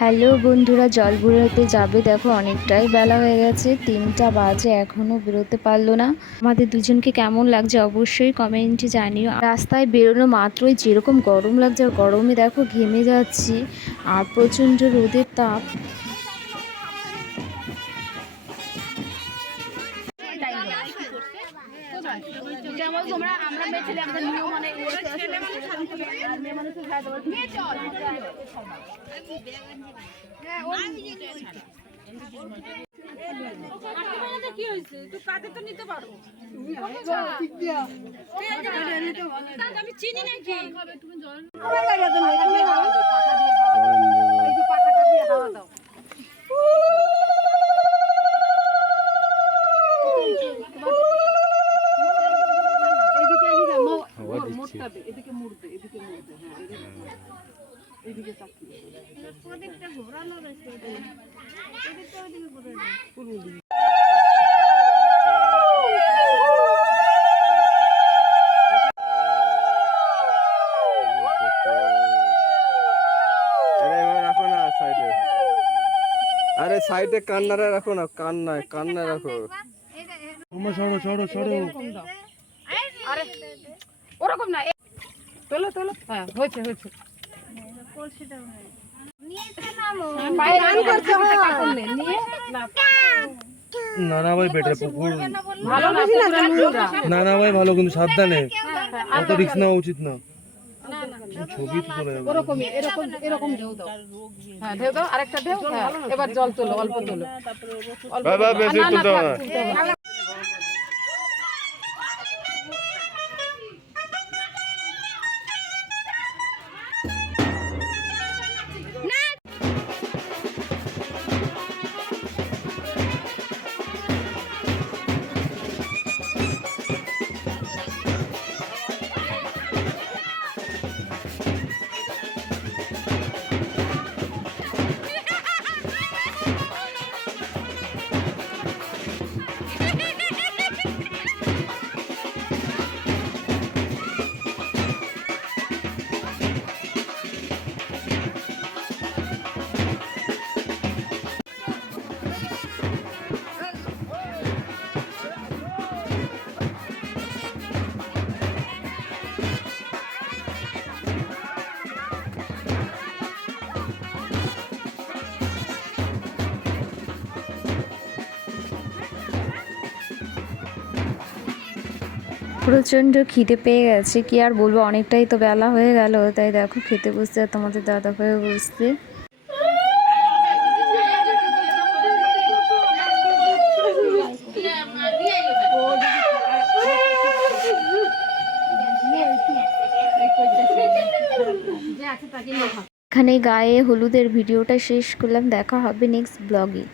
Hello বন্ধুরা, জল বেরোতে যাবে। দেখো অনেকটাই বেলা হয়ে গেছে, তিনটা বাজে এখনও বেরোতে পারল না। আমাদের দুজনকে কেমন লাগছে অবশ্যই কমেন্টে জানিও। রাস্তায় বেরোনো মাত্রই যেরকম গরম লাগছে, আর গরমে দেখো ঘেমে যাচ্ছি, আর প্রচণ্ড রোদের তাপ। যেমন তোমরা আমরা মেয়ে ছেলে আমাদের নিয়ম মানে মেয়ে মানুষের নিয়ে চল। কি হয়েছে? তুই কাঁধে তো নিতে পারো। আমি চিনি নাকি? জল আরে এবার রাখো না সাইডে। আরে সাইডে কান্নারে রাখো না কান্নায় কান্না রাখো। আরে ওরকম না তোলো তোলো। হ্যাঁ হয়েছে হয়েছে। হয় নিয়ে না না না। ভাই বেটার পুকুর ভালো না পুকুরে নোংরা। না না ভাই ভালো কিন্তু সাবধানে। অত রিস্ক নেওয়া উচিত না। ছবি তো তোলা যাবে ওরকমই এরকম এরকম ঢেউ দাও। হ্যাঁ ঢেউ দাও আরেকটা ঢেউ হ্যাঁ। এবার জল তোলো অল্প তোলো। অল্প বেশি না, না, তুলতে হবে প্রচণ্ড খিদে পেয়ে গেছে, কি আর বলব? অনেকটাই তো বেলা হয়ে গেল, তাই দেখো খেতে বসতে আর তোমাদের দাদা হয়ে বসতে এখানে গায়ে হলুদের ভিডিওটা শেষ করলাম, দেখা হবে নেক্সট ব্লগে